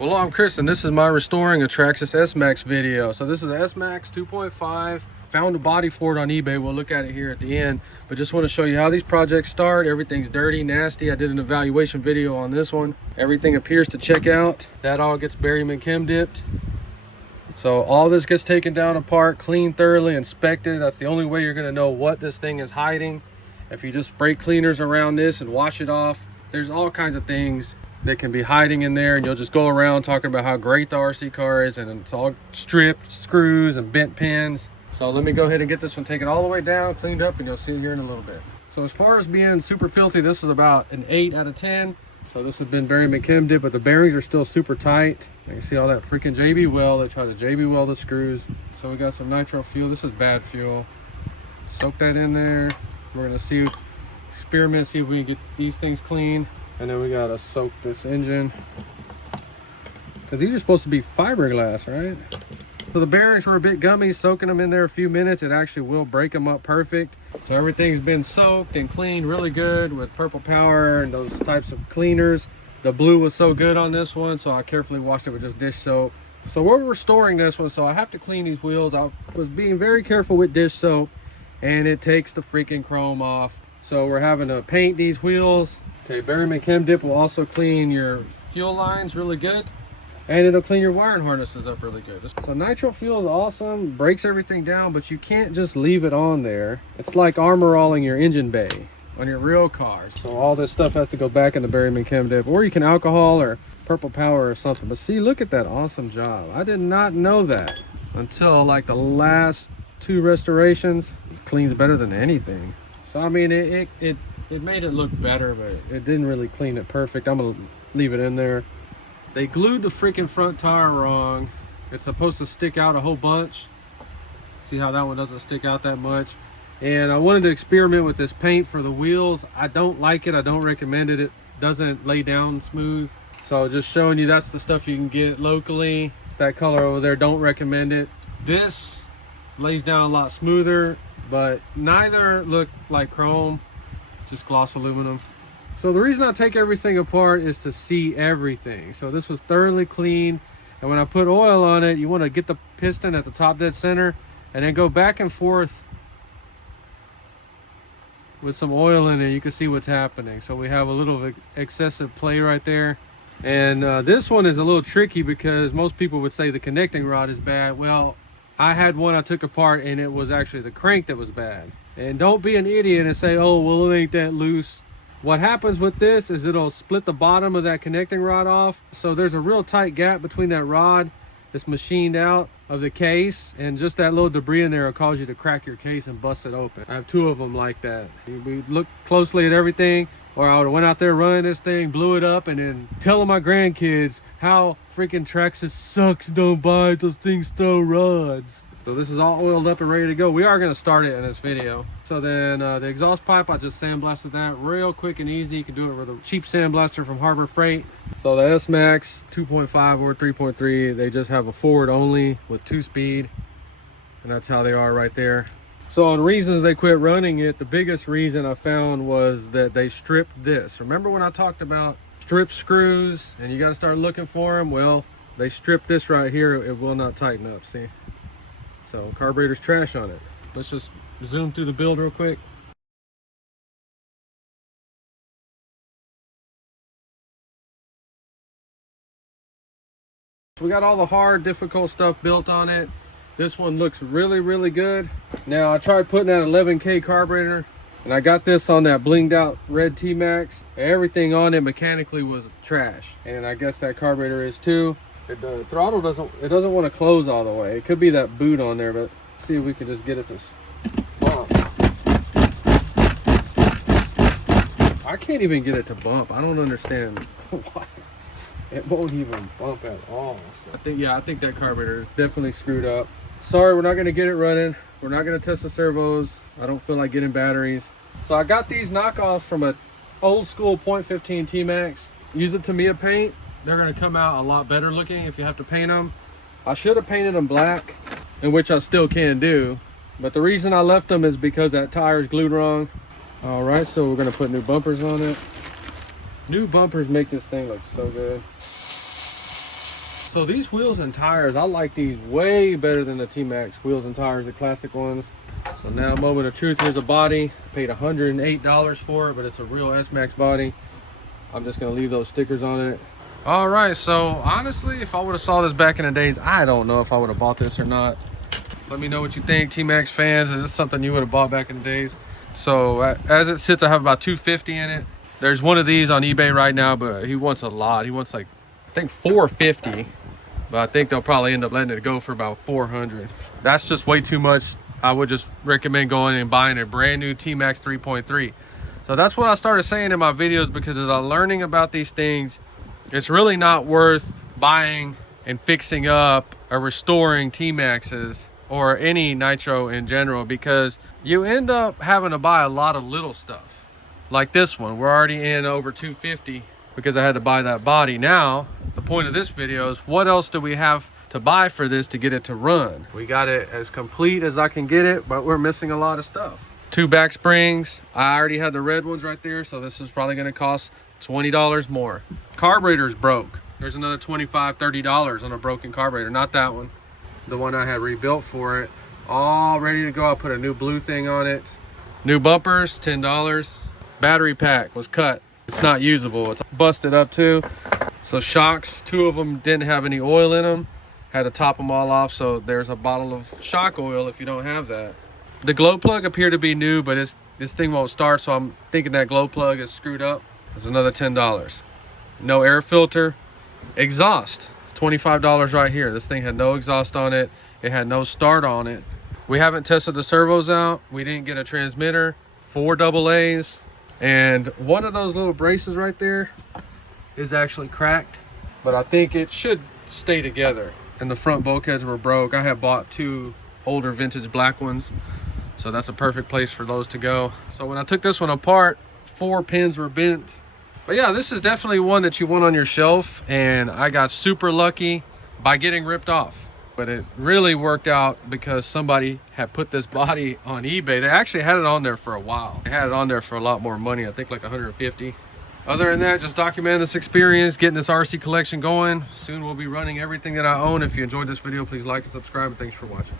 Well, I'm Chris, and this is my restoring a Traxxas S-MAXX video. So this is an S-MAXX 2.5. Found a body for it on eBay. We'll look at it here at the end. But just want to show you how these projects start. Everything's dirty, nasty. I did an evaluation video on this one. Everything appears to check out. That all gets barium and chem dipped. So all this gets taken down apart, cleaned thoroughly, inspected. That's the only way you're going to know what this thing is hiding. If you just spray cleaners around this and wash it off, there's all kinds of things that can be hiding in there, and you'll just go around talking about how great the RC car is, and it's all stripped screws and bent pins. So let me go ahead and get this one taken all the way down, cleaned up, and you'll see it here in a little bit. So as far as being super filthy, this is about an 8 out of 10. So this has been barium and chem dip, but the bearings are still super tight. You can see all that freaking JB weld. They try to JB weld the screws. So we got some nitro fuel. This is bad fuel. Soak that in there. We're gonna see, experiment, see if we can get these things clean. And then we gotta soak this engine, because these are supposed to be fiberglass, right? So the bearings were a bit gummy. Soaking them in there a few minutes, it actually will break them up perfect. So everything's been soaked and cleaned really good with Purple Power and those types of cleaners. The blue was so good on this one, so I carefully washed it with just dish soap. So we're restoring this one, so I have to clean these wheels. I was being very careful with dish soap, and it takes the freaking chrome off. So we're having to paint these wheels. Okay, barium and chem dip will also clean your fuel lines really good, and it'll clean your wiring harnesses up really good. So nitro fuel is awesome, breaks everything down, but you can't just leave it on there. It's like armor-alling your engine bay on your real cars. So all this stuff has to go back in the barium and chem dip, or you can alcohol or Purple Power or something. But see, look at that awesome job. I did not know that until like the last 2 restorations. It cleans better than anything. So I mean, it made it look better, but it didn't really clean it perfect. I'm gonna leave it in there. They glued the freaking front tire wrong. It's supposed to stick out a whole bunch. See how that one doesn't stick out that much? And I wanted to experiment with this paint for the wheels. I don't like it. I don't recommend it. It doesn't lay down smooth. So just showing you, that's the stuff you can get locally. It's that color over there. Don't recommend it. This lays down a lot smoother, but neither look like chrome. Just gloss aluminum. So the reason I take everything apart is to see everything. So this was thoroughly clean, and when I put oil on it, you want to get the piston at the top dead center and then go back and forth with some oil in it. You can see what's happening. So we have a little excessive play right there, and this one is a little tricky because most people would say the connecting rod is bad. Well, I had one I took apart, and it was actually the crank that was bad. And don't be an idiot and say, oh, well, it ain't that loose. What happens with this is it'll split the bottom of that connecting rod off. So there's a real tight gap between that rod that's machined out of the case, and just that little debris in there will cause you to crack your case and bust it open. I have 2 of them like that. We looked closely at everything, or I would have went out there running this thing, blew it up, and then telling my grandkids how freaking Traxxas sucks, don't buy it, those things throw rods. So this is all oiled up and ready to go. We are going to start it in this video. So then the exhaust pipe, I just sandblasted that real quick and easy. You can do it with a cheap sandblaster from Harbor Freight. So the S-MAXX 2.5 or 3.3, they just have a forward only with 2-speed. And that's how they are right there. So on reasons they quit running it, the biggest reason I found was that they stripped this. Remember when I talked about strip screws and you got to start looking for them? Well, they stripped this right here. It will not tighten up, see? So carburetor's trash on it. Let's just zoom through the build real quick. So we got all the hard, difficult stuff built on it. This one looks really, really good. Now I tried putting that 11K carburetor, and I got this on that blinged out red T-Maxx. Everything on it mechanically was trash, and I guess that carburetor is too. The throttle doesn't want to close all the way. It could be that boot on there, but let's see if we can just get it to bump. I can't even get it to bump. I don't understand why it won't even bump at all. So I think that carburetor is definitely screwed up. Sorry, we're not going to get it running. We're not going to test the servos. I don't feel like getting batteries. So I got these knockoffs from an old school 0.15 T-Maxx. Use it Tamiya paint. They're going to come out a lot better looking if you have to paint them. I should have painted them black, in which I still can do, but the reason I left them is because that tire is glued wrong. All right, so we're going to put new bumpers on it. New bumpers make this thing look so good. So these wheels and tires, I like these way better than the T-Maxx wheels and tires, the classic ones. So now, moment of truth, here's a body. I paid $108 for it, but it's a real S-MAXX body. I'm just gonna leave those stickers on it. All right, so honestly, if I would have saw this back in the days, I don't know if I would have bought this or not. Let me know what you think, T-Maxx fans. Is this something you would have bought back in the days? So as it sits, I have about $250 in it. There's one of these on eBay right now, but he wants a lot. He wants like, I think $450, but I think they'll probably end up letting it go for about $400. That's just way too much. I would just recommend going and buying a brand new T-Maxx 3.3. So that's what I started saying in my videos, because as I'm learning about these things, it's really not worth buying and fixing up or restoring T-Maxxes or any Nitro in general, because you end up having to buy a lot of little stuff. Like this one, we're already in over $250 because I had to buy that body. Now, the point of this video is, what else do we have to buy for this to get it to run? We got it as complete as I can get it, but we're missing a lot of stuff. 2 back springs. I already had the red ones right there, so this is probably gonna cost $20 more. Carburetor's broke. There's another $25, $30 on a broken carburetor. Not that one, the one I had rebuilt for it. All ready to go. I put a new blue thing on it. New bumpers, $10. Battery pack was cut. It's not usable. It's busted up too. So shocks, 2 of them didn't have any oil in them. Had to top them all off, so there's a bottle of shock oil if you don't have that. The glow plug appeared to be new, but this thing won't start, so I'm thinking that glow plug is screwed up. It's another $10. No air filter. Exhaust, $25 right here. This thing had no exhaust on it. It had no start on it. We haven't tested the servos out. We didn't get a transmitter. 4 AA's. And one of those little braces right there is actually cracked, but I think it should stay together. And the front bulkheads were broke. I had bought 2 older vintage black ones, so that's a perfect place for those to go. So when I took this one apart, 4 pins were bent. But yeah, this is definitely one that you want on your shelf, and I got super lucky by getting ripped off. But it really worked out because somebody had put this body on eBay. They actually had it on there for a while. They had it on there for a lot more money, I think like $150. Other than that, just documenting this experience, getting this RC collection going. Soon we'll be running everything that I own. If you enjoyed this video, please like and subscribe, and thanks for watching.